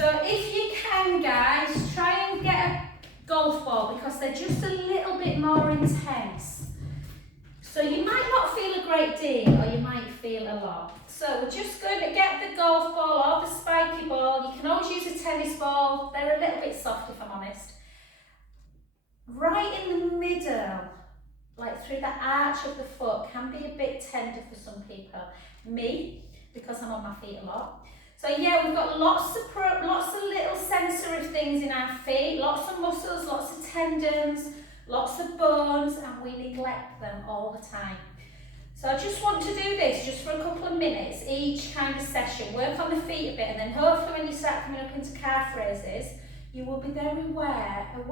So if you can, guys, try and get a golf ball because they're just a little bit more intense. So you might not feel a great deal or you might feel a lot. So we're just going to get the golf ball or the spiky ball. You can always use a tennis ball. They're a little bit soft if I'm honest. Right in the middle, like through the arch of the foot, can be a bit tender for some people. Me, because I'm on my feet a lot. So yeah, we've got lots of little sensory things in our feet, lots of muscles, lots of tendons, lots of bones, and we neglect them all the time. So I just want to do this just for a couple of minutes, each kind of session. Work on the feet a bit, and then hopefully when you start coming up into calf raises, you will be very aware of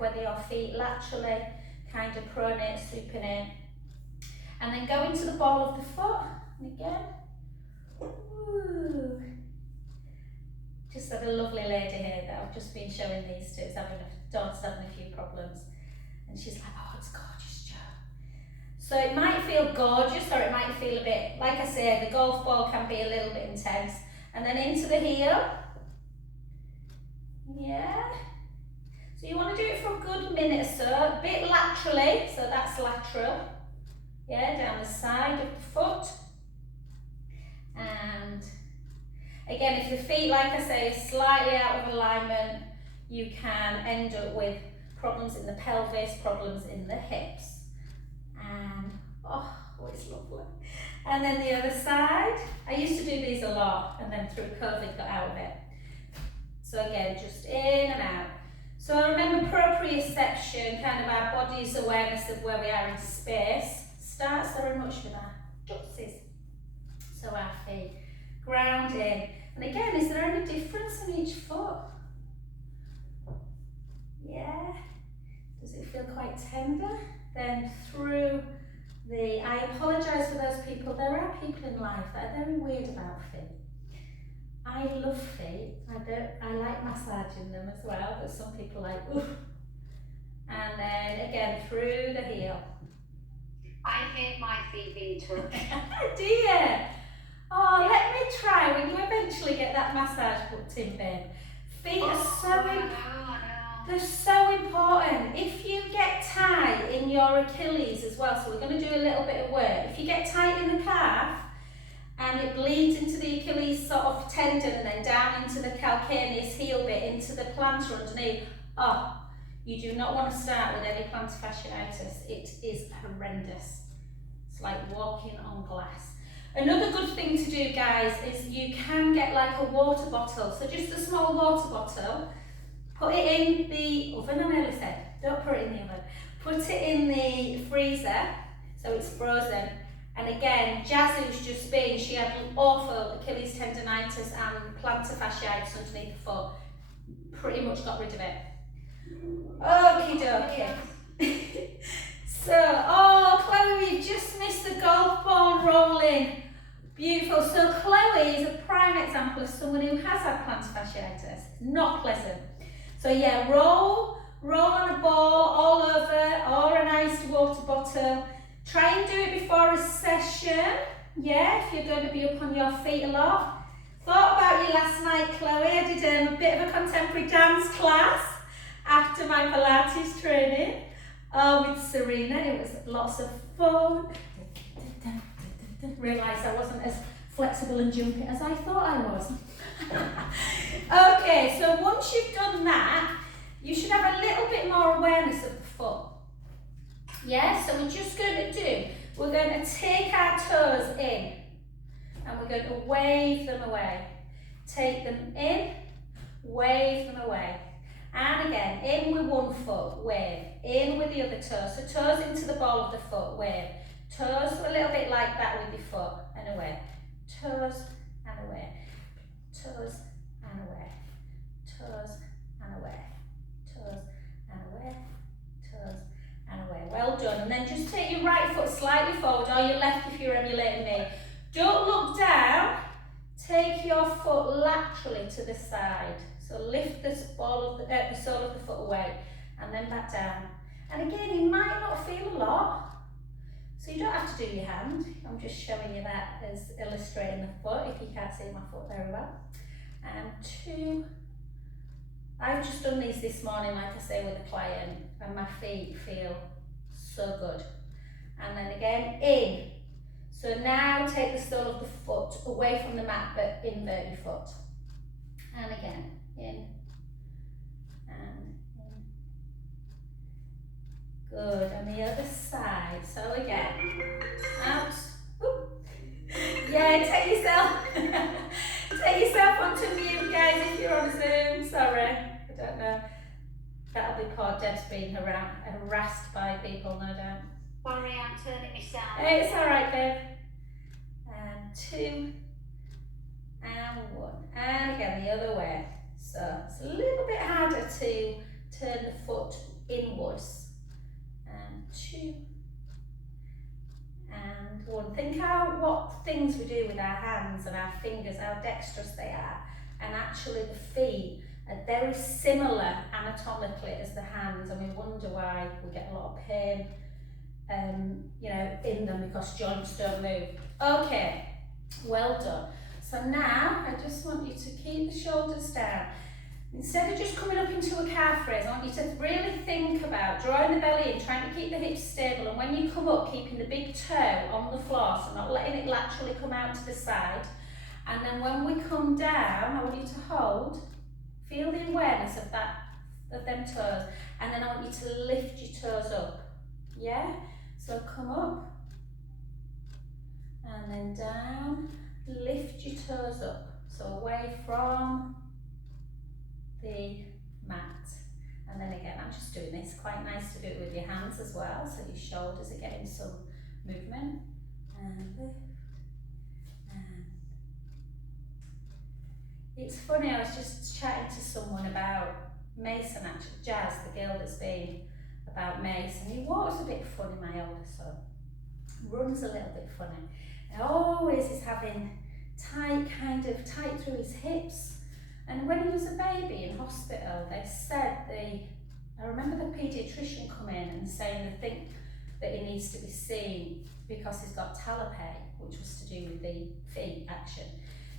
whether your feet laterally kind of pronate, supinate. And then go into the ball of the foot, and again. Ooh. Just had a lovely lady here that I've just been showing these to. Daughter's having a few problems. And she's like, oh, it's gorgeous, Jo. So it might feel gorgeous or it might feel a bit, like I say, the golf ball can be a little bit intense. And then into the heel. Yeah. So you want to do it for a good minute or so. A bit laterally, so that's lateral. Yeah, down the side of the foot. And again, if the feet, like I say, are slightly out of alignment, you can end up with problems in the pelvis, problems in the hips. And, oh, it's lovely. And then the other side. I used to do these a lot, and then through COVID got out of it. So again, just in and out. So remember proprioception, kind of our body's awareness of where we are in space, starts very much with our jutses. So our feet, ground in. And again, is there any difference in each foot? Yeah. Does it feel quite tender? Then through I apologise for those people. There are people in life that are very weird about feet. I love feet. I like massaging them as well, but some people like, oof. And then again, through the heel. I hate my feet being touched. Do you? Oh, let me try when you eventually get that massage booked in, babe. Feet are they're so important. If you get tight in your Achilles as well, so we're going to do a little bit of work. If you get tight in the calf and it bleeds into the Achilles sort of tendon and then down into the calcaneus heel bit, into the plantar underneath, oh, you do not want to start with any plantar fasciitis. It is horrendous. It's like walking on glass. Another good thing to do, guys, is you can get like a water bottle. So just a small water bottle, put it in the oven, I nearly said, don't put it in the oven. Put it in the freezer, so it's frozen. And again, Jazu's just been, she had awful Achilles tendonitis and plantar fasciitis underneath the foot. Pretty much got rid of it. Okie dokie. So, oh, Chloe, we've just missed the golf ball rolling. Beautiful. So Chloe is a prime example of someone who has had plantar fasciitis. Not pleasant. So yeah, roll on a ball all over, or an iced water bottle. Try and do it before a session. Yeah, if you're going to be up on your feet a lot. Thought about you last night, Chloe. I did a bit of a contemporary dance class after my Pilates training. With Serena. It was lots of fun. Realised I wasn't as flexible and jumpy as I thought I was. Okay, so once you've done that, you should have a little bit more awareness of the foot. Yeah, so we're just going to take our toes in and we're going to wave them away. Take them in, wave them away. And again, in with one foot, wave. In with the other toe. So toes into the ball of the foot, wave. Toes a little bit like that with your foot, and away. Toes and away. Toes and away. Toes and away. Toes and away. Toes and away. Well done. And then just take your right foot slightly forward, or your left if you're emulating me. Don't look down. Take your foot laterally to the side. So lift the sole of the foot away and then back down. And again, you might not feel a lot, so you don't have to do your hand. I'm just showing you that as illustrating the foot if you can't see my foot very well. And 2 I've just done these this morning, like I say, with a client, and my feet feel so good. And then again, in. So now take the sole of the foot away from the mat, but invert your foot. And again, in and in. Good, and the other side. So again, out. Woo. Yeah, take yourself onto mute, guys, if you're on Zoom. Sorry, I don't know. That'll be poor Deb's being harassed by people, no doubt. Sorry, I'm turning myself. It's alright, babe. And 2, and 1. And again, the other way. So it's a little bit harder to turn the foot inwards. And 2, and 1. Think out what things we do with our hands and our fingers, how dexterous they are. And actually the feet are very similar anatomically as the hands, and we wonder why we get a lot of pain you know, in them because joints don't move. Okay, well done. So now I just want you to keep the shoulders down. Instead of just coming up into a calf raise, I want you to really think about drawing the belly in, trying to keep the hips stable, and when you come up, keeping the big toe on the floor, so not letting it laterally come out to the side. And then when we come down, I want you to hold, feel the awareness of them toes, and then I want you to lift your toes up. Yeah? So come up, and then down, lift your toes up, so away from the mat. And then again, I'm just doing this, quite nice to do it with your hands as well, so your shoulders are getting some movement. And lift, and it's funny, I was just chatting to someone about Mason, actually, Jazz, the girl that's been about Mason. He walks a bit funny, my older son. Runs a little bit funny. And always is having tight through his hips. And when he was a baby in hospital, they said I remember the paediatrician come in and saying they think that he needs to be seen because he's got talipay, which was to do with the feet action.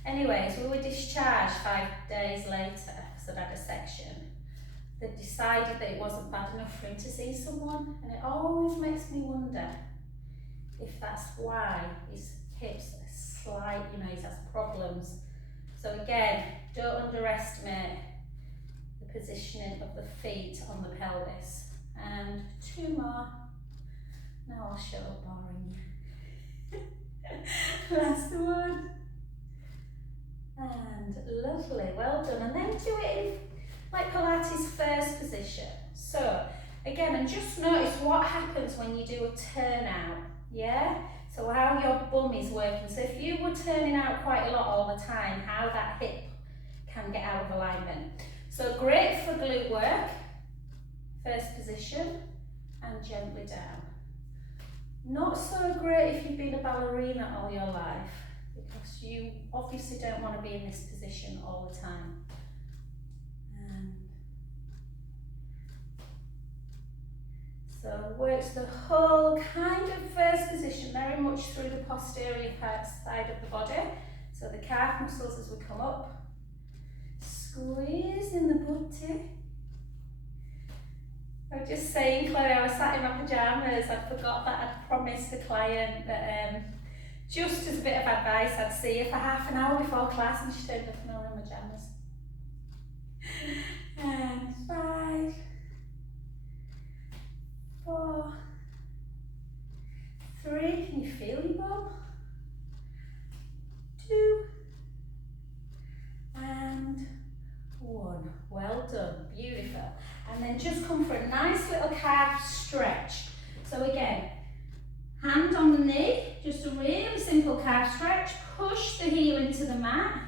Anyways, we were discharged 5 days later, so I'd had a section. They decided that it wasn't bad enough for him to see someone, and it always makes me wonder if that's why his hips are slight, you know, he has problems. So again, don't underestimate the positioning of the feet on the pelvis. And 2 more. Now I'll shut up boring. Last one. And lovely, well done. And then do it in like Pilates first position. So again, and just notice what happens when you do a turn out, yeah? So how your bum is working. So if you were turning out quite a lot all the time, how that hip can get out of alignment. So great for glute work, first position, and gently down. Not so great if you've been a ballerina all your life, because you obviously don't want to be in this position all the time. So works the whole kind of first position very much through the posterior side of the body. So the calf muscles as we come up. Squeeze in the booty. I was just saying, Chloe, I was sat in my pyjamas. I forgot that I'd promised the client that just as a bit of advice, I'd see her for half an hour before class, and she turned up in all her pyjamas. And 5, 4, 3, can you feel your bum? 2, and 1. Well done, beautiful. And then just come for a nice little calf stretch. So again, hand on the knee, just a really simple calf stretch. Push the heel into the mat.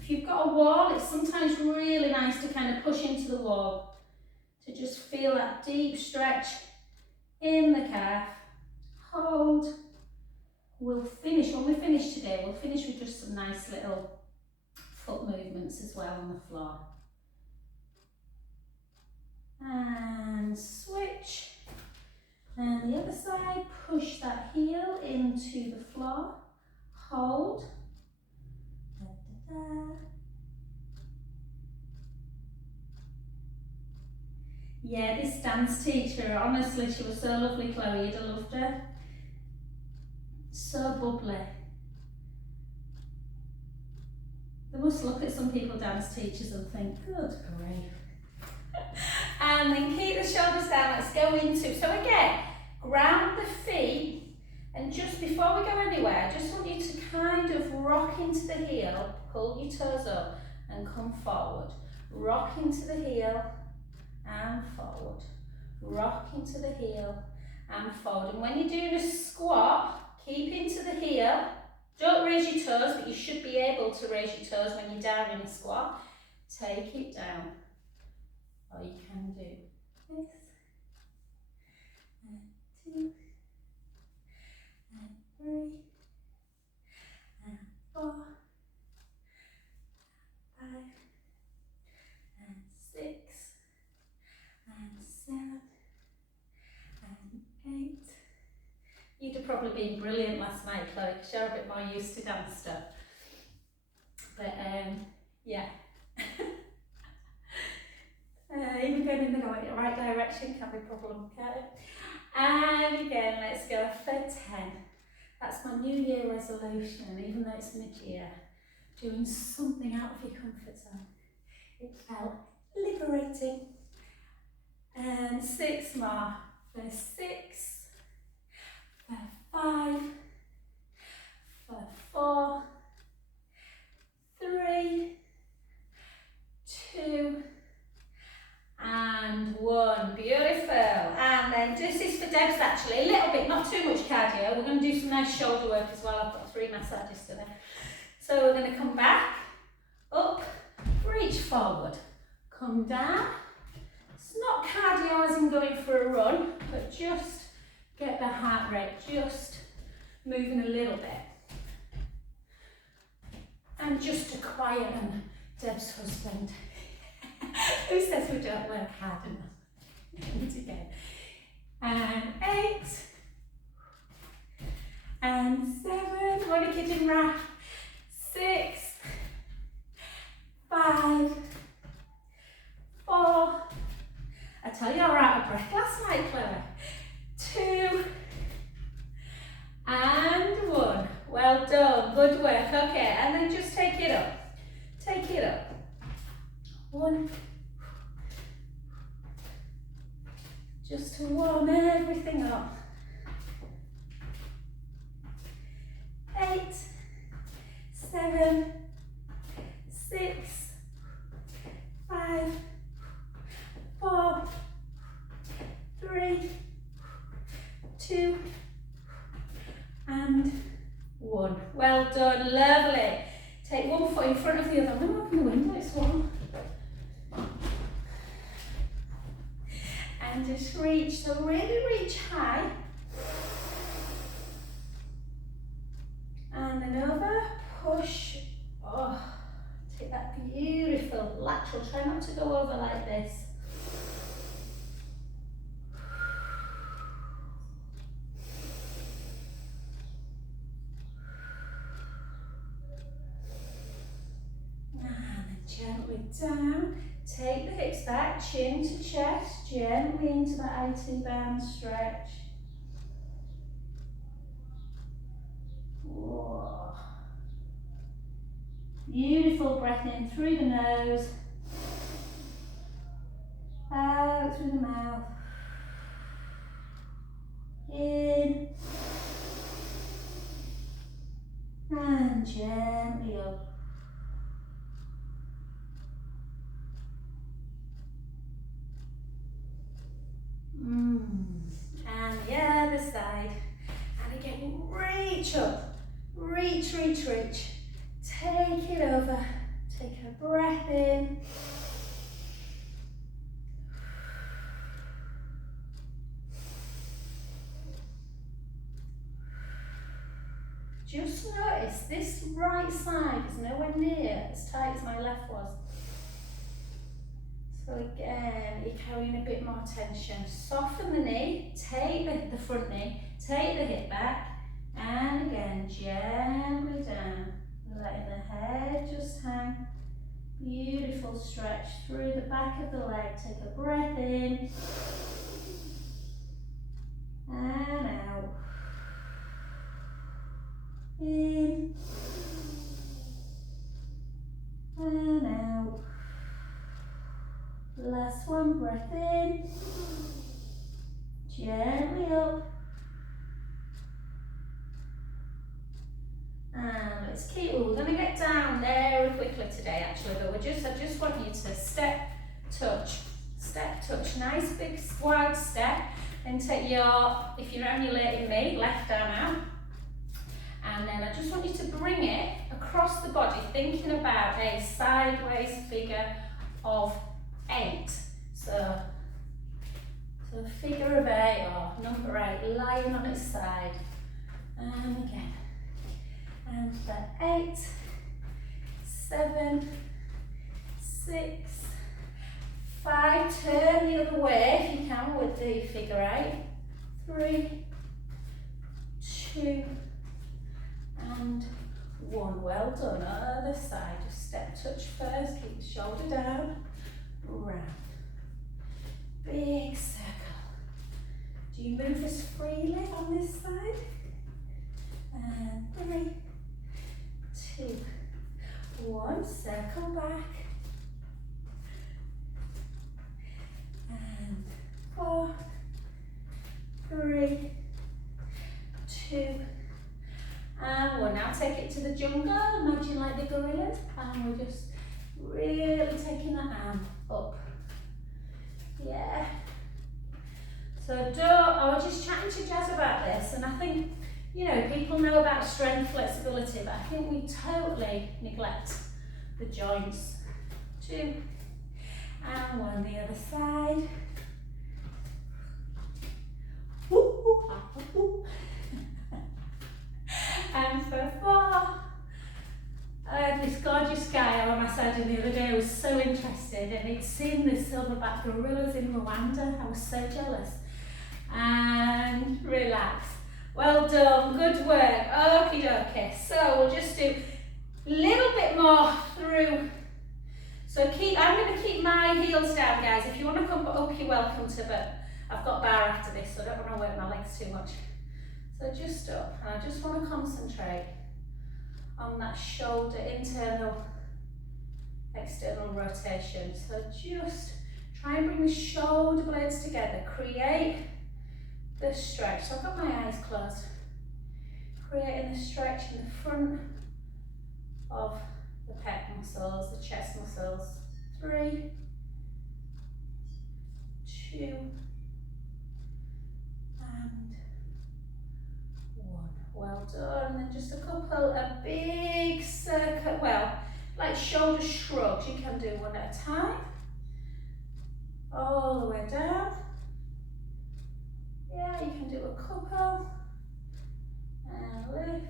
If you've got a wall, it's sometimes really nice to kind of push into the wall to just feel that deep stretch in the calf. Hold. We'll finish, when we finish today, we'll finish with just some nice little foot movements as well on the floor. And switch. And the other side, push that heel into the floor. Hold. Da, da, da. Yeah, this dance teacher, honestly, she was so lovely, Chloe, you'd have loved her. So bubbly. They must look at some people dance teachers and think, good grief. And then keep the shoulders down, let's go into, so again, ground the feet, and just before we go anywhere, I just want you to kind of rock into the heel, pull your toes up and come forward. Rock into the heel and forward. Rock into the heel and forward. And when you're doing a squat, keep into the heel. Don't raise your toes, but you should be able to raise your toes when you're down in a squat. Take it down. Or you can do this. And 2. And 3. And 4. 5. And 6. And 7. And 8. You'd have probably been brilliant last night, Chloe, because you're a bit more used to dance stuff. But yeah. Even going in the right direction can be a problem, can't it? And again, let's go for 10. That's my New Year resolution, even though it's mid-year. Doing something out of your comfort zone. It felt liberating. And 6 more. For 6. For 5. For 4. 3. 2. And 1. Beautiful. And then this is for Debs actually, a little bit, not too much cardio. We're going to do some nice shoulder work as well. I've got 3 massages today. So we're going to come back, up, reach forward, come down. It's not cardio as in going for a run, but just get the heart rate just moving a little bit. And just to quieten Deb's husband, who says we don't work hard enough. And again. And 8. And 7. What a kidding wrap. 6. 5. 4. I tell you, I were out of breath last night, Chloe. 2. And 1. Well done. Good work. Okay, and then just take it up. Take it up. 1. Just to warm everything up. 8. 7. 6. 5. 4. 3. 2. And 1. Well done, lovely. Take one foot in front of the other. I'm going to open the window, it's warm. And just reach, so really reach high. And then over, push. Oh, take that beautiful lateral. Try not to go over like this. Gently down, take the hips back, chin to chest, gently into that IT band stretch. Whoa. Beautiful breath in through the nose, out through the mouth, in, and gently up. And the other side. And again, reach up. Reach, reach, reach. Take it over. Take a breath in. Just notice this right side is nowhere near as tight as my left was. So again, you're carrying a bit more tension. Soften the knee, take the front knee, take the hip back, and again, gently down, letting the head just hang, Beautiful stretch through the back of the leg. Take a breath in and out. In and out. Last one, breath in. Gently up. And let's keep, we're going to get down very quickly today actually, but I just want you to step, touch, nice big wide step, and take your, if you're emulating me, left arm out, and then I just want you to bring it across the body, thinking about a sideways figure of 8. So figure of 8 or number 8 lying on its side, and again. And for 8, 7, 6, 5, turn the other way if you can with the figure 8, 3, 2, and 1. Well done. Other side, just step touch first, keep the shoulder down, round. Big circle. Do you move this freely on this side? And 3, 2, 1, circle back, and 4, 3, 2, and 1. Now take it to the jungle, imagine like the gorillas, and we're just really taking that arm up. Yeah. So I was just chatting to Jazz about this, and I think, you know, people know about strength, flexibility, but I think we totally neglect the joints. 2, and 1 the other side. And for 4, this gorgeous guy I was massaging the other day was so interested, and he'd seen the silverback gorillas in Rwanda. I was so jealous. And relax. Well done, good work. Okie dokie. So we'll just do a little bit more through. So I'm going to keep my heels down, guys. If you want to come up, you're welcome to, but I've got bar after this, so I don't want to work my legs too much. So just up, and I just want to concentrate on that shoulder, internal, external rotation. So just try and bring the shoulder blades together, create the stretch. So I've got my eyes closed, creating the stretch in the front of the pec muscles, the chest muscles. 3, 2, and 1. Well done. And then just a couple of big circle, well, like shoulder shrugs. You can do one at a time. All the way down. Yeah, you can do a couple. And lift.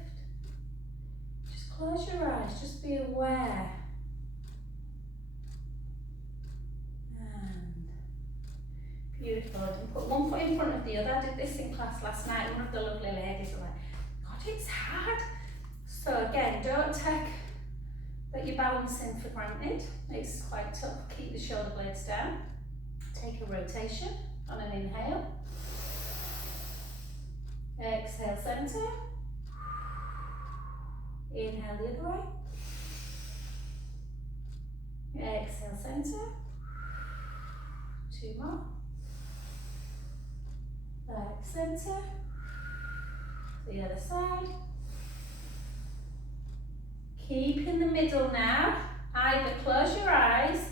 Just close your eyes, just be aware. And beautiful. And put one foot in front of the other. I did this in class last night. One of the lovely ladies were like, God, it's hard. So again, don't take that you're balancing for granted. It's quite tough. Keep the shoulder blades down. Take a rotation on an inhale. Exhale, center. Inhale the other way. Exhale, center. 2 more. Back, center. The other side. Keep in the middle now. Either close your eyes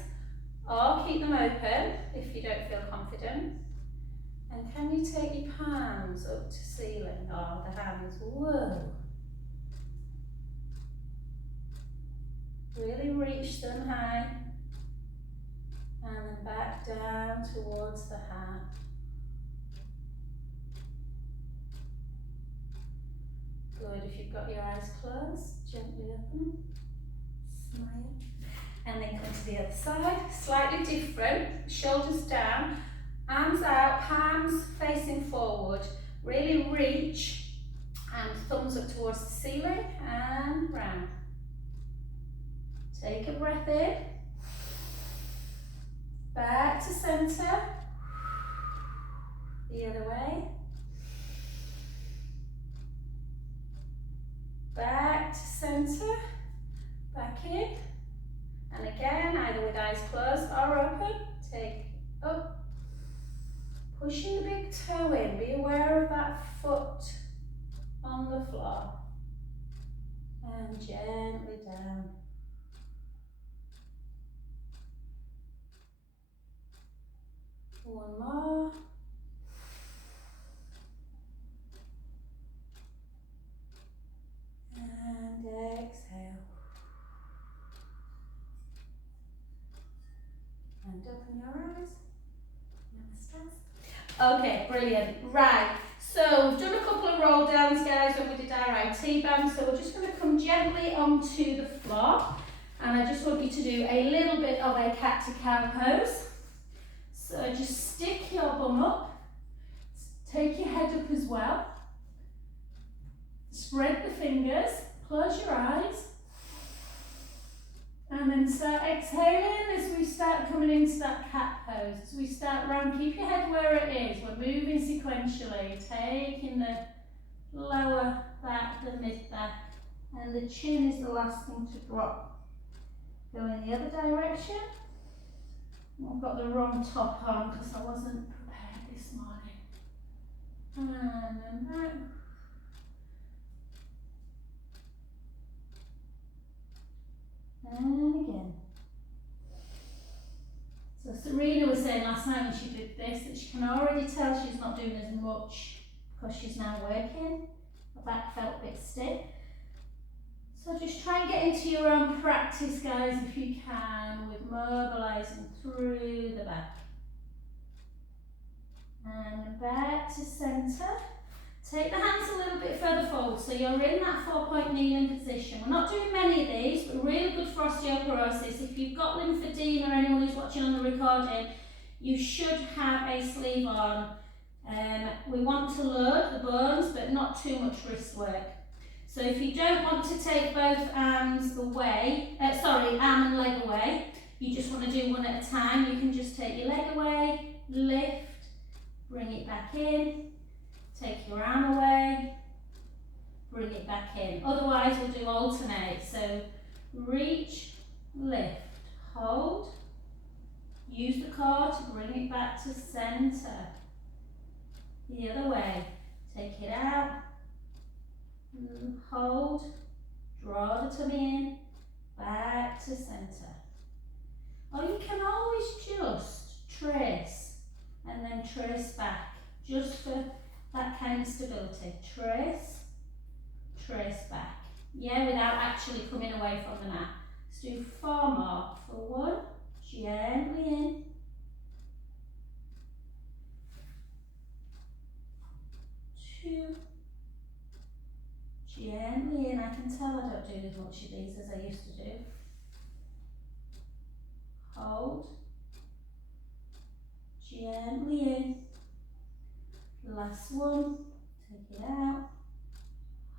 or keep them open if you don't feel confident. And can you take your palms up to ceiling, or the hands? Whoa. Really reach them high. And then back down towards the heart. Good. If you've got your eyes closed, gently open. Smile. And then come to the other side. Slightly different. Shoulders down. Arms out, palms facing forward, really reach, and thumbs up towards the ceiling, and round. Take a breath in, to centre. The other way. Back to centre. Back in. And again, either with eyes closed or open. Take up. Pushing the big toe in. Be aware of that foot on the floor. And gently down. One more. And exhale. And open your eyes. Namaste. Okay, brilliant. Right, so we've done a couple of roll downs, guys, when we did our IT band. So we're just going to come gently onto the floor. And I just want you to do a little bit of a cat to cow pose. So just stick your bum up. Take your head up as well. Spread the fingers. Close your eyes. And then start exhaling as we start coming into that cat pose. As we start round, keep your head where it is. We're moving sequentially, taking the lower back, the mid back, and the chin is the last thing to drop. Go in the other direction. I've got the wrong top on because I wasn't prepared this morning. And then back. And again. So Serena was saying last night when she did this that she can already tell she's not doing as much because she's now working. Her back felt a bit stiff. So just try and get into your own practice, guys, if you can, with mobilising through the back. And back to centre. Take the hands a little bit further forward, so you're in that 4-point kneeling position. We're not doing many of these, but really good for osteoporosis. If you've got lymphedema or anyone who's watching on the recording, you should have a sleeve on. We want to load the bones, but not too much wrist work. So if you don't want to take both arms away, arm and leg away, you just want to do one at a time, you can just take your leg away, lift, bring it back in, take your arm away, bring it back in. Otherwise we'll do alternate. So reach, lift, hold, use the core to bring it back to centre. The other way, take it out, hold, draw the tummy in, back to centre. Or you can always just trace and then trace back, just for that kind of stability. Trace, trace back. Yeah, without actually coming away from the mat. Let's do 4 more. For 1, gently in. 2, gently in. I can tell I don't do as much of these as I used to do. Hold. Gently in. Last one. Take it out.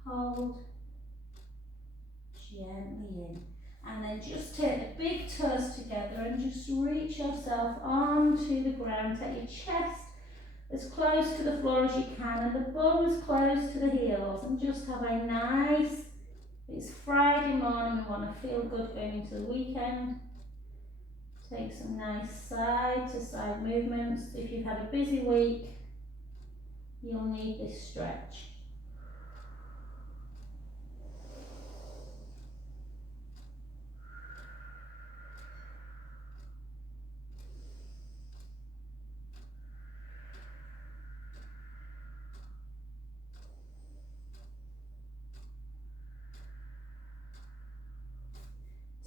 Hold. Gently in. And then just take the big toes together and just reach yourself onto the ground. Take your chest as close to the floor as you can and the bum as close to the heels, and just have a nice, it's Friday morning, we want to feel good going into the weekend. Take some nice side to side movements. If you've had a busy week, you'll need this stretch.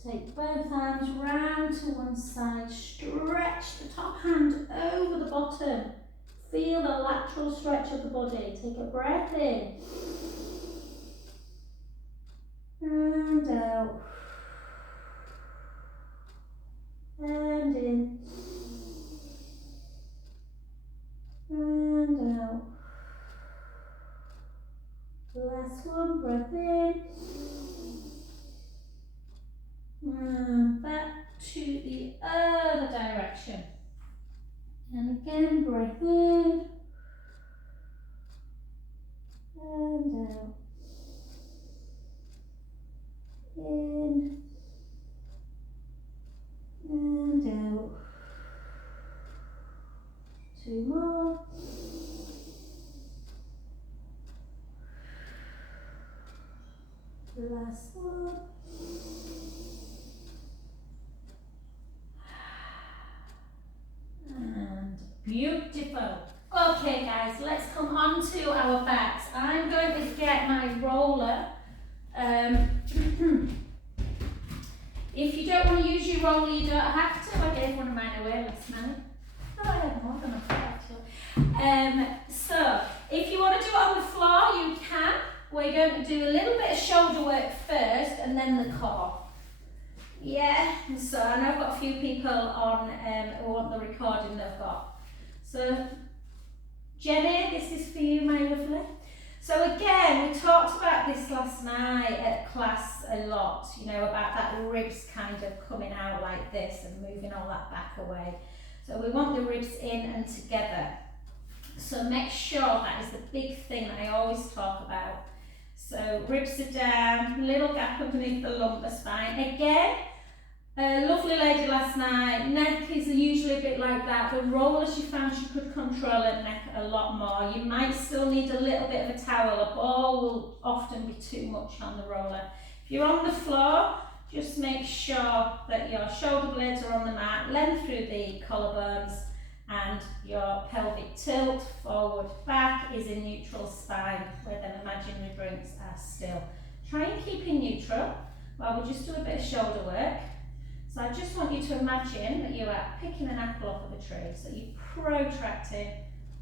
Take both arms round to one side, stretch the top hand over the bottom. Feel the lateral stretch of the body. Take a breath in. And out. And in. And out. Last one, breath in. And back to the other direction. again, breath in and out. In and out. 2 more. Last one. And beautiful. Okay guys, let's come on to our backs. I'm going to get my roller. If you don't want to use your roller, you don't have to. I gave one of mine away last night. Oh, I had more than I thought actually. So, if you want to do it on the floor, you can. We're going to do a little bit of shoulder work first and then the core. Yeah, so I know I've got a few people on who want the recording that I've got. So, Jenny, this is for you, my lovely. So again, we talked about this last night at class a lot, you know, about that ribs kind of coming out like this and moving all that back away. So we want the ribs in and together. So make sure that is the big thing that I always talk about. So ribs are down, little gap underneath the lumbar spine. Again, a lovely lady last night, neck is usually a bit like that. The roller, she found she could control her neck a lot more. You might still need a little bit of a towel. A ball will often be too much on the roller. If you're on the floor, just make sure that your shoulder blades are on the mat, length through the collarbones, and your pelvic tilt forward back is in neutral spine, where them imaginary drinks are still. Try and keep in neutral while we just do a bit of shoulder work. So I just want you to imagine that you are picking an apple off of a tree. So you're protracting,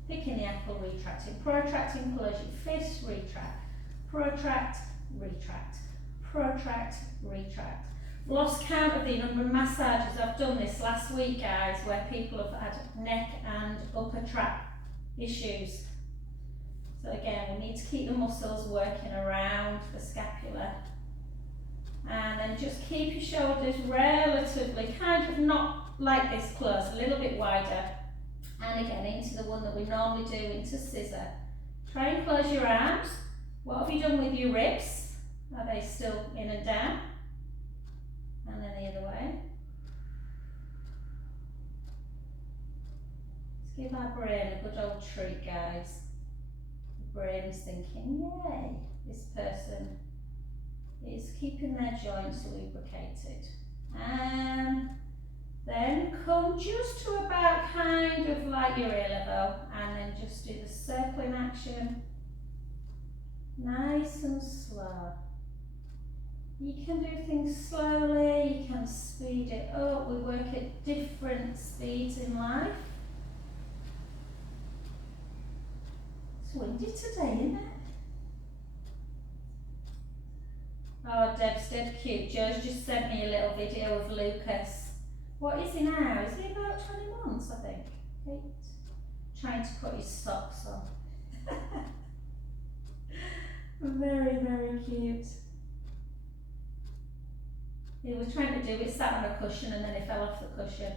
picking the apple, retracting, protracting, pull as you fist, retract, protract, retract, protract, retract. I've lost count of the number of massages. I've done this last week, guys, where people have had neck and upper trap issues. So again, we need to keep the muscles working around the scapula. And then just keep your shoulders relatively, kind of not like this close, a little bit wider. And again, into the one that we normally do, into scissor. Try and close your arms. What have you done with your ribs? Are they still in and down? And then the other way. Let's give our brain a good old treat, guys. The brain is thinking, yay, this person is keeping their joints lubricated. And then come just to about kind of like your ear level, and then just do the circling action, nice and slow. You can do things slowly, you can speed it up. We work at different speeds in life. It's windy today, isn't it? Oh, Deb's dead cute. Joe's just sent me a little video of Lucas. What is he now? Is he about 20 months, I think? 8. Trying to put his socks on. Very, very cute. He was trying to do it, sat on a cushion, and then he fell off the cushion.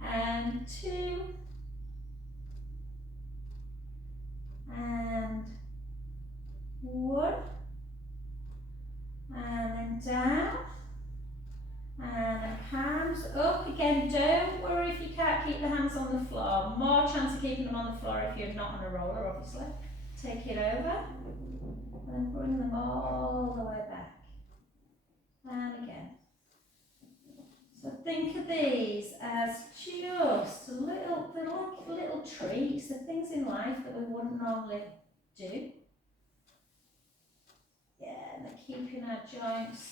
And 2. And 1. And then down, and then hands up again. Don't worry if you can't keep the hands on the floor. More chance of keeping them on the floor if you're not on a roller, obviously. Take it over, and bring them all the way back. And again. So think of these as just little, they're like little treats, the things in life that we wouldn't normally do. Yeah, and they're keeping our joints.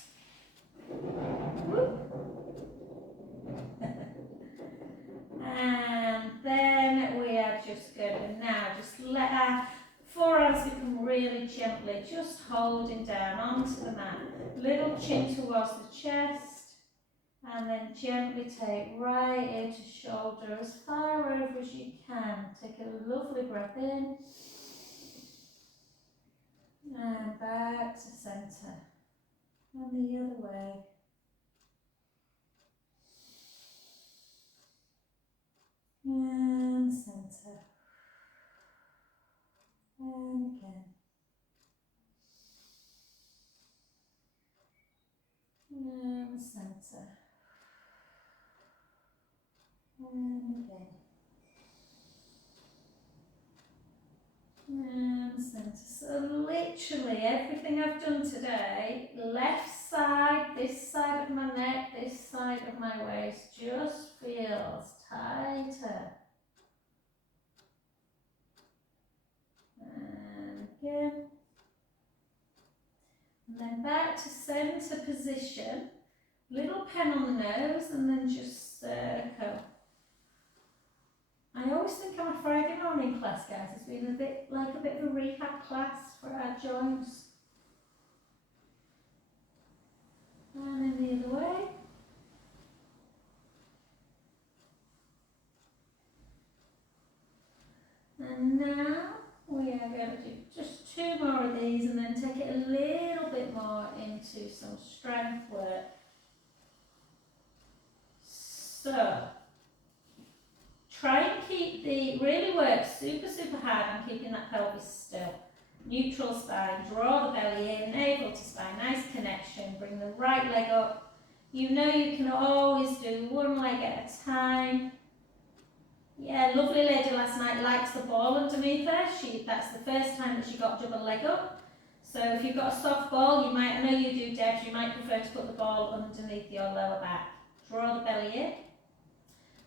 And then we are just going to now just let our forearms become really gently, just holding down onto the mat. Little chin towards the chest, and then gently take right ear to shoulder as far over as you can. Take a lovely breath in. And back to centre. And the other way. And And again. And centre. And again. And centre. So literally everything I've done today, left side, this side of my neck, this side of my waist, just feels tighter. And again. And then back to centre position. Little pen on the nose and then just circle. I always think our Friday morning class, guys, has been a bit of a rehab class for our joints. And then the other way. And now we are going to do just 2 more of these and then take it a little bit more into some strength work. So, try and really work super hard on keeping that pelvis still. Neutral spine, draw the belly in, navel to spine, nice connection, bring the right leg up. You know you can always do one leg at a time. Yeah, lovely lady last night likes the ball underneath her. That's the first time that she got double leg up. So if you've got a soft ball, I know you do, Debs, you might prefer to put the ball underneath your lower back. Draw the belly in.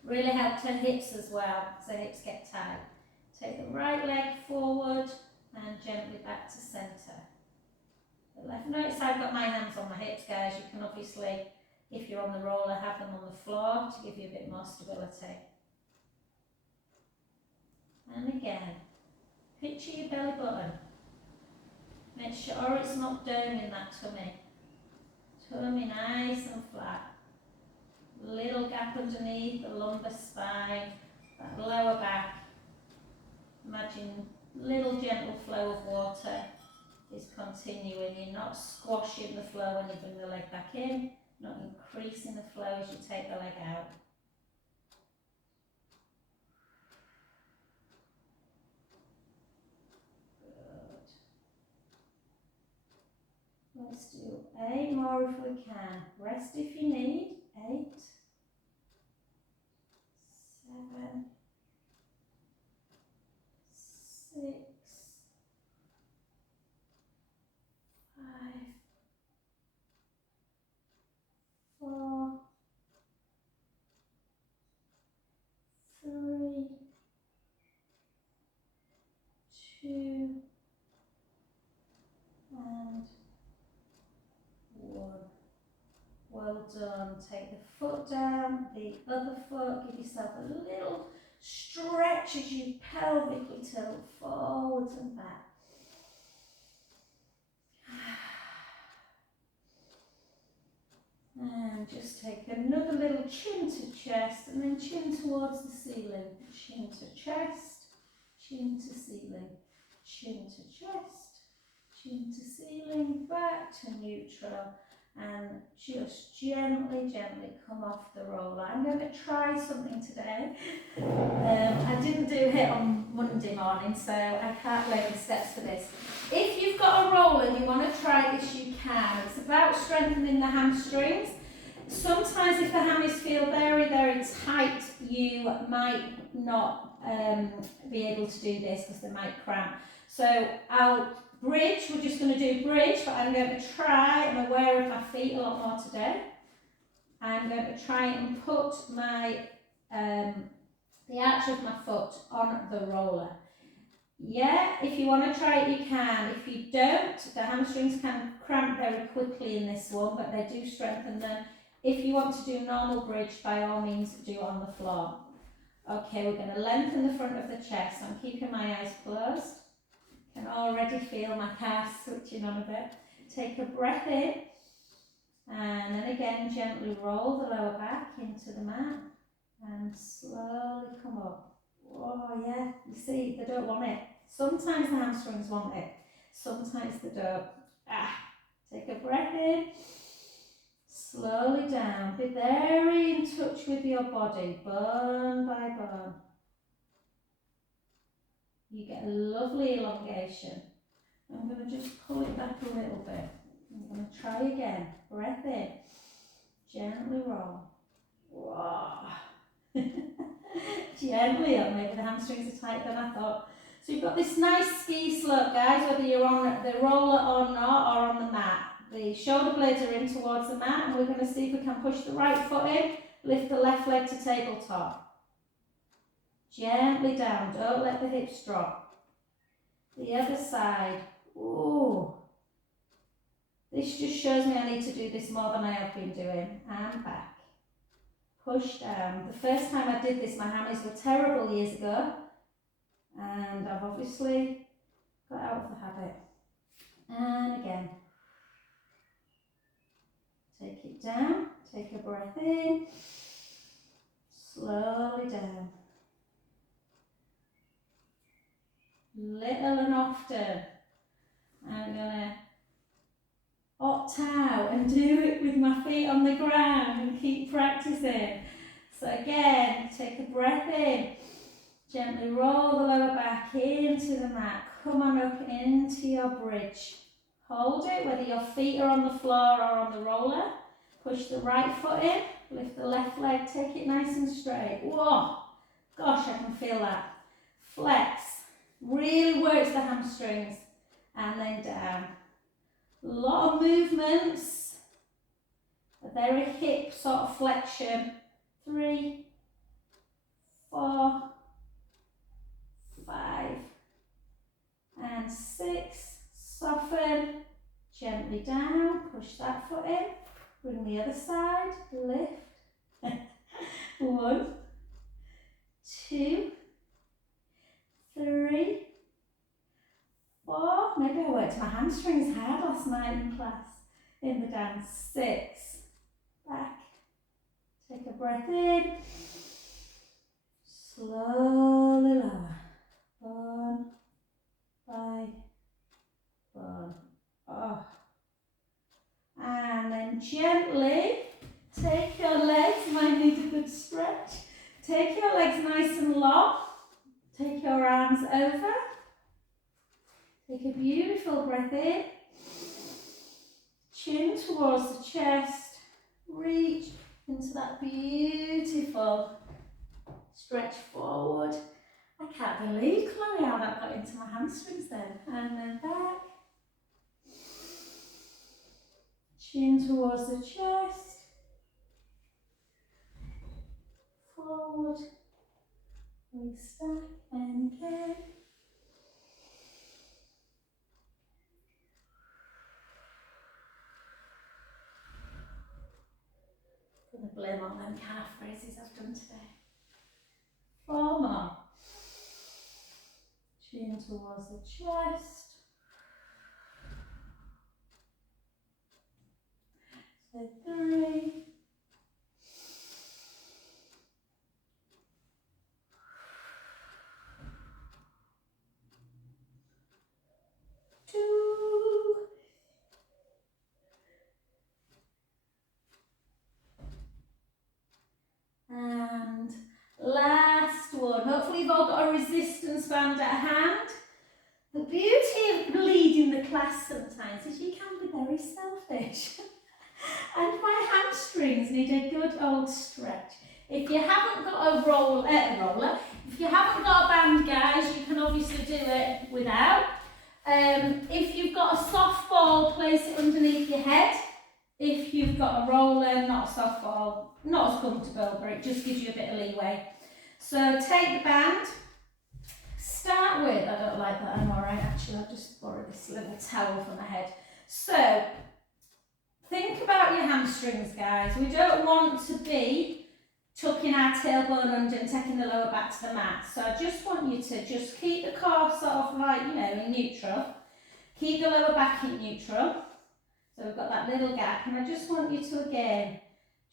Really helps her hips as well, so hips get tight. Take the right leg forward and gently back to centre. The left, notice I've got my hands on my hips, guys. You can obviously, if you're on the roller, have them on the floor to give you a bit more stability. And again, picture your belly button. Make sure it's not down in that tummy. Tummy nice and flat. Little gap underneath the lumbar spine, that lower back. Imagine little gentle flow of water is continuing. You're not squashing the flow when you bring the leg back in, not increasing the flow as you take the leg out. Let's do 8 more if we can. Rest if you need. 8, 7, 6, 5, 4, 3, 2, and 1. Well done. Take the foot down, the other foot, give yourself a little stretch as you pelvically tilt forwards and back. And just take another little chin to chest and then chin towards the ceiling. Chin to chest, chin to ceiling, chin to chest, chin to ceiling, back to neutral. And just gently come off the roller. I'm going to try something today. I didn't do it on Monday morning, so I can't lay the steps for this. If you've got a roller and you want to try this, you can. It's about strengthening the hamstrings. Sometimes if the hammies feel very tight, you might not be able to do this because they might cramp. So bridge, we're just going to do bridge, but I'm going to try, I'm aware of my feet a lot more today. I'm going to try and put my, the arch of my foot on the roller. Yeah, if you want to try it, you can. If you don't, the hamstrings can cramp very quickly in this one, but they do strengthen them. If you want to do normal bridge, by all means, do it on the floor. Okay, we're going to lengthen the front of the chest. I'm keeping my eyes closed. Can already feel my calves switching on a bit. Take a breath in and then again gently roll the lower back into the mat and slowly come up. Oh yeah, you see, they don't want it. Sometimes the hamstrings want it, sometimes they don't. Take a breath in, slowly down. Be very in touch with your body, bone by bone. you get a lovely elongation. I'm going to just pull it back a little bit. I'm going to try again. Breath in. Gently roll. Whoa. Gently up. Maybe the hamstrings are tighter than I thought. So you've got this nice ski slope, guys, whether you're on the roller or not, or on the mat. The shoulder blades are in towards the mat, and we're going to see if we can push the right foot in, lift the left leg to tabletop. Gently down, don't let the hips drop. The other side. Ooh. This just shows me I need to do this more than I have been doing. And back. Push down. The first time I did this, my hammies were terrible years ago. And I've obviously got out of the habit. And again. Take it down. Take a breath in. Slowly down. Little and often. I'm going to opt out and do it with my feet on the ground and keep practicing. So again, take a breath in. Gently roll the lower back into the mat. Come on up into your bridge. Hold it, whether your feet are on the floor or on the roller. Push the right foot in. Lift the left leg. Take it nice and straight. Whoa! Gosh, I can feel that. Flex. Really works the hamstrings. And then down. A lot of movements. A very hip sort of flexion. 3, 4, 5, and 6. Soften. Gently down. Push that foot in. Bring the other side. Lift. 1, 2, 3, 4. Maybe I worked my hamstrings hard last night in class in the dance. 6. Back. Take a breath in. Slowly lower. 1 by 1. Oh. And then gently take your legs. Might need a good stretch. Take your legs nice and long. Take your arms over. Take a beautiful breath in. Chin towards the chest. Reach into that beautiful stretch forward. I can't believe, Chloe, how that got into my hamstrings then. And then back. Chin towards the chest. Forward. We stack and again. Gonna blame all them calf raises I've done today. 4 more. Chin towards the chest. So 3. 2. And last one. Hopefully you've all got a resistance band at hand. The beauty of leading the class sometimes is you can be very selfish. And my hamstrings need a good old stretch. If you haven't got a roller, if you haven't got a band, guys, you can obviously do it without. If you've got a soft ball, place it underneath your head. If you've got a roller, not a soft ball, not as comfortable, but it just gives you a bit of leeway. So take the band. Start with, I don't like that, I'm alright actually, I'll just borrow this little towel for my head. So, think about your hamstrings, guys. We don't want to be tucking our tailbone under and taking the lower back to the mat. So I just want you to just keep the core sort of like, in neutral. Keep the lower back in neutral. So we've got that little gap, and I just want you to, again,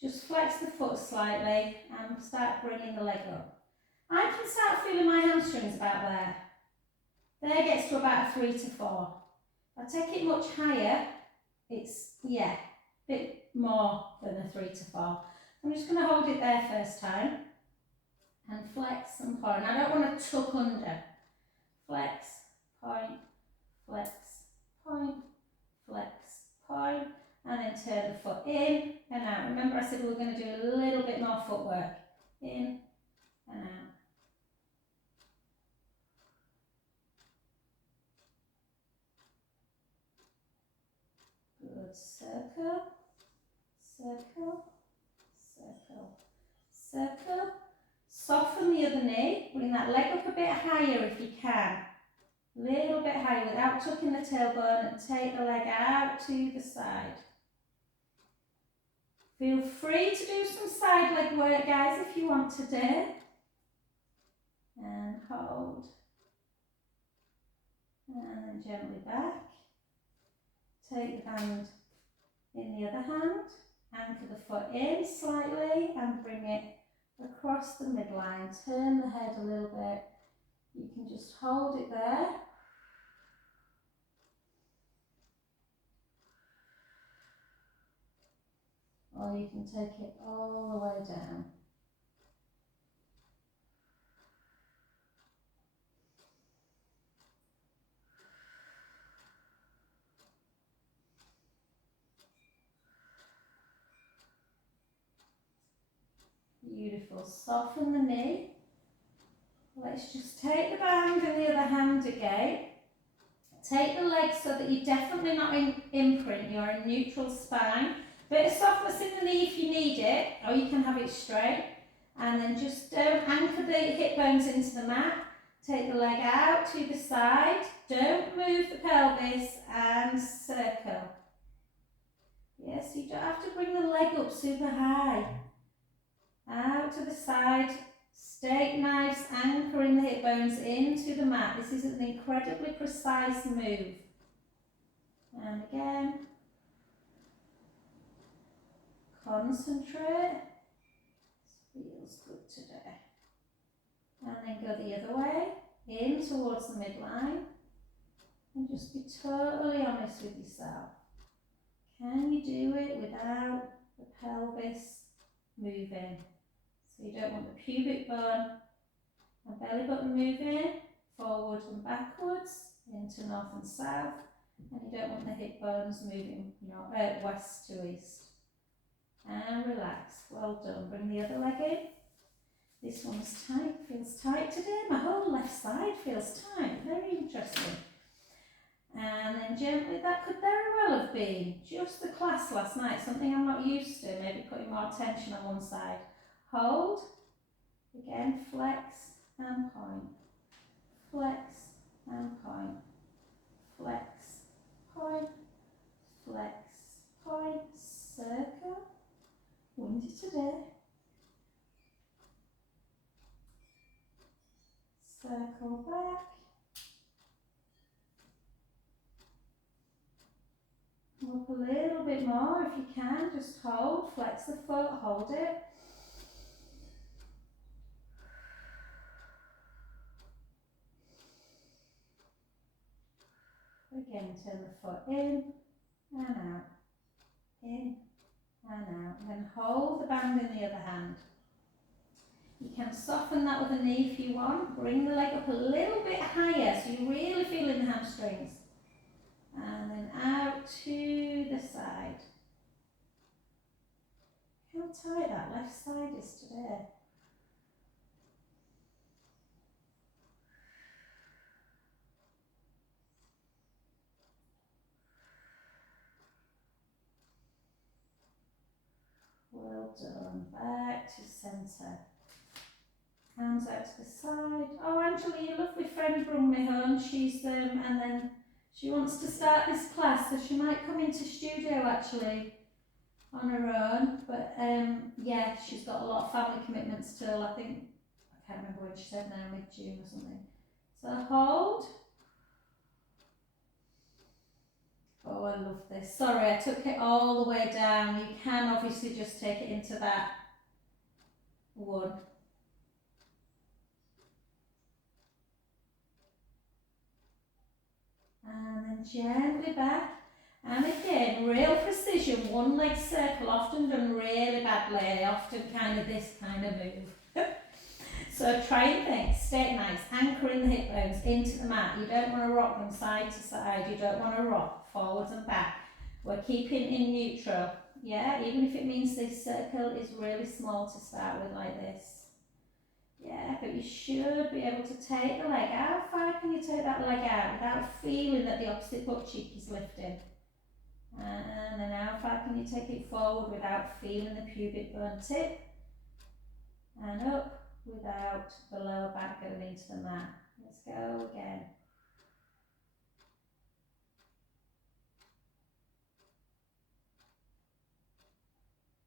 just flex the foot slightly and start bringing the leg up. I can start feeling my hamstrings about there. There gets to about 3 to 4. If I take it much higher, it's, a bit more than a 3 to 4. I'm just going to hold it there first time and flex and pull. And I don't want to tuck under. flex, point, flex, point, flex, point, and then turn the foot in and out. Remember I said we were going to do a little bit more footwork. In and out. Good. Circle, circle, circle, circle. Soften the other knee. Bring that leg up a bit higher if you can. A little bit higher without tucking the tailbone, and take the leg out to the side. Feel free to do some side leg work, guys, if you want today. And hold. And then gently back. Take the band in the other hand. Anchor the foot in slightly and bring it across the midline. Turn the head a little bit. You can just hold it there. Or you can take it all the way down. Beautiful. Soften the knee. Let's just take the band in the other hand again. Take the leg so that you're definitely not in imprint, you're in neutral spine. Bit of softness in the knee if you need it, or you can have it straight. And then just don't anchor the hip bones into the mat. Take the leg out to the side. Don't move the pelvis and circle. Yes, you don't have to bring the leg up super high. Out to the side. Steak knives anchoring the hip bones into the mat. This is an incredibly precise move. And again. Concentrate. This feels good today. And then go the other way. In towards the midline. And just be totally honest with yourself. Can you do it without the pelvis moving? So you don't want the pubic bone and belly button moving forward and backwards into north and south, and you don't want the hip bones moving west to east. And relax. Well done. Bring the other leg in. This one's tight. Feels tight today. My whole left side feels tight. Very interesting. And then gently, that could very well have been just the class last night, something I'm not used to, maybe putting more tension on one side. Hold, again, flex and point, flex and point, flex, point, flex, point, circle, windy today, circle back, up a little bit more if you can, just hold, flex the foot, hold it. Again, turn the foot in and out, in and out. And then hold the band in the other hand. You can soften that with a knee if you want. Bring the leg up a little bit higher so you're really feeling the hamstrings. And then out to the side. How tight that left side is today. Well done. Back to centre. Hands out to the side. Oh, Angela, your lovely friend brought me home. She's and then she wants to start this class, so she might come into studio actually on her own. But yeah, she's got a lot of family commitments till I think, I can't remember when she said now, mid-June or something. So hold. Oh, I love this. Sorry, I took it all the way down. You can obviously just take it into that one. And then gently back. And again, real precision, one leg circle, often done really badly, often kind of this kind of move. So try and think, stay nice, anchoring the hip bones into the mat. You don't want to rock them side to side, you don't want to rock forwards and back. We're keeping in neutral, yeah, even if it means this circle is really small to start with like this. Yeah, but you should be able to take the leg. How far can you take that leg out without feeling that the opposite butt cheek is lifting? And then how far can you take it forward without feeling the pubic bone tip? And up without the lower back going into the mat. Let's go again.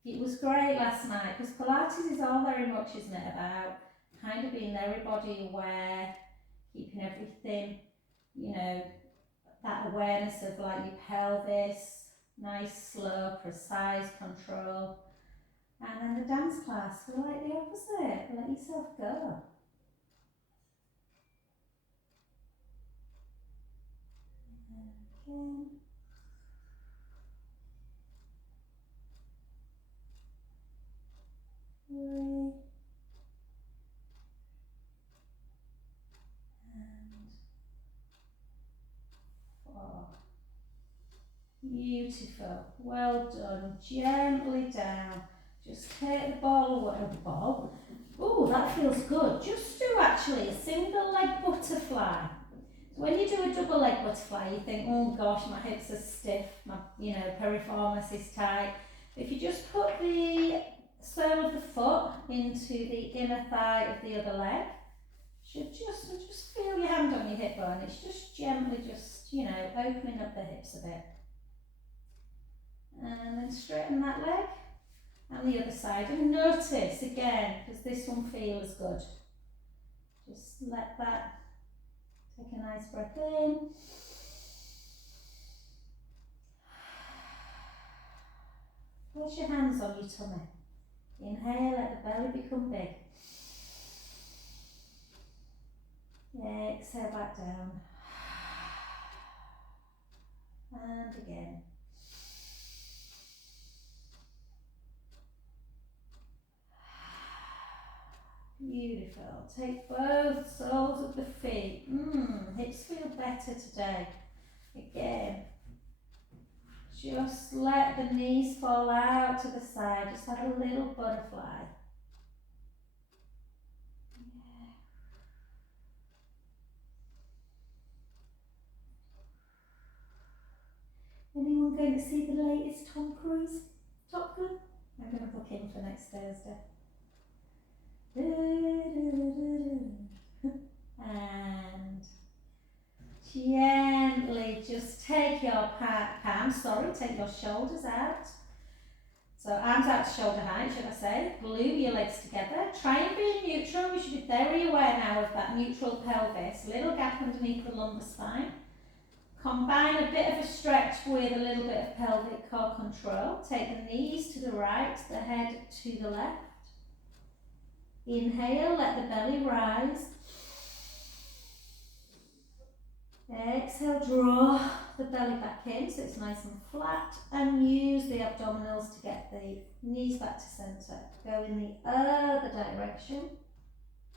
It was great last night because Pilates is all very much, isn't it, about kind of being very body aware, keeping everything, you know, that awareness of like your pelvis, nice, slow, precise control. And then the dance class, we're like the opposite, let yourself go. Again. Three. And 4. Beautiful, well done. Gently down. Just take the ball away. The ball. Oh, that feels good. Just do actually a single leg butterfly. So when you do a double leg butterfly, you think, oh gosh, my hips are stiff, my piriformis is tight. If you just put the sole of the foot into the inner thigh of the other leg, should just feel your hand on your hip bone. It's just gently, opening up the hips a bit. And then straighten that leg and the other side. And notice again, because this one feels good. Just let that, take a nice breath in. Place your hands on your tummy. Inhale, let the belly become big. Exhale back down. And again. Beautiful. Take both soles of the feet. Hips feel better today. Again. Just let the knees fall out to the side. Just have a little butterfly. Anyone going to see the latest Tom Cruise Top Gun? I'm going to book in for next Thursday. And gently just take your take your shoulders out. So arms out to shoulder height, should I say. Glue your legs together. Try and be neutral. You should be very aware now of that neutral pelvis. Little gap underneath the lumbar spine. Combine a bit of a stretch with a little bit of pelvic core control. Take the knees to the right, the head to the left. Inhale, let the belly rise. Exhale, draw the belly back in so it's nice and flat, and use the abdominals to get the knees back to centre. Go in the other direction.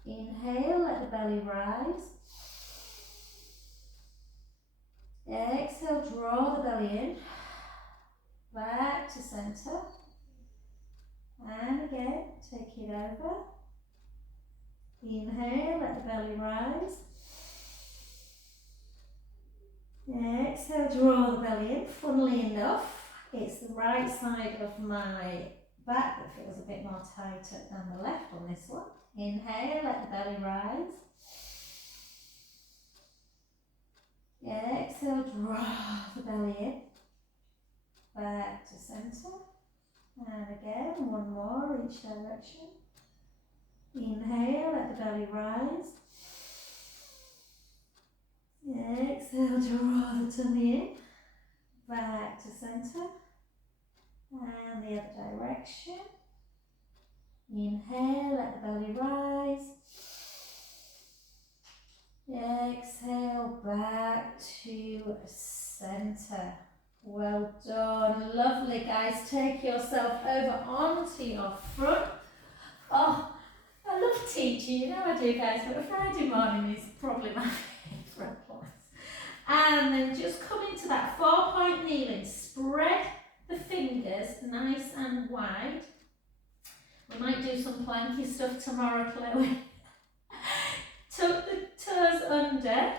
Inhale, let the belly rise. Exhale, draw the belly in, back to centre. And again, take it over. Inhale, let the belly rise. Exhale, draw the belly in. Funnily enough, it's the right side of my back that feels a bit more tighter than the left on this one. Inhale, let the belly rise. Exhale, draw the belly in. Back to centre. And again, one more, each direction. Inhale, let the belly rise. Exhale, draw the tummy in. Back to centre. And the other direction. Inhale, let the belly rise. Exhale, back to centre. Well done. Lovely, guys. Take yourself over onto your front. Oh, I love teaching. teach you, you know I do guys, but a Friday morning is probably my favourite class. And then just come into that 4-point kneeling, spread the fingers nice and wide. We might do some planky stuff tomorrow, Chloe. Tuck the toes under,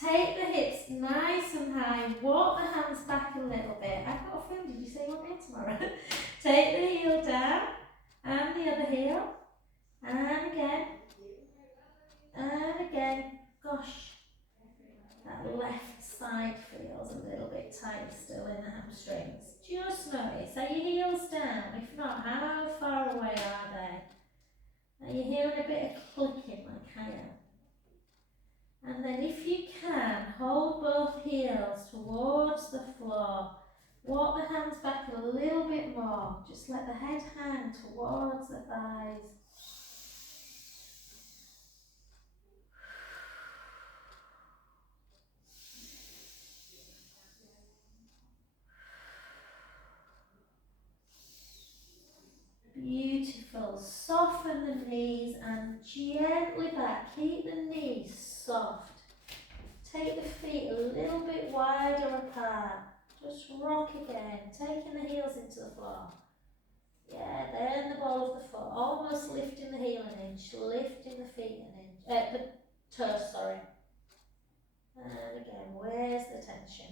take the hips nice and high, walk the hands back a little bit. I've got a film, did you say you want me tomorrow? Take the heel down, and the other heel, and again, gosh, that left side feels a little bit tight still in the hamstrings. Just notice, are your heels down? If not, how far away are they? Are you hearing a bit of clicking like I am? And then if you can, hold both heels towards the floor. Walk the hands back a little bit more. Just let the head hang towards the thighs. Beautiful. Soften the knees and gently back. Keep the knees soft. Take the feet a little bit wider apart. Just rock again, taking the heels into the floor. Yeah, then the ball of the foot, almost lifting the heel an inch, lifting the feet an inch, the toes, sorry. And again, where's the tension?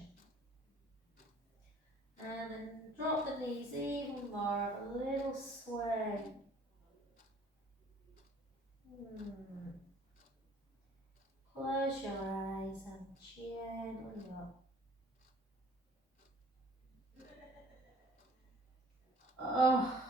And then drop the knees even more, a little sway. Close your eyes and gently up. Oh,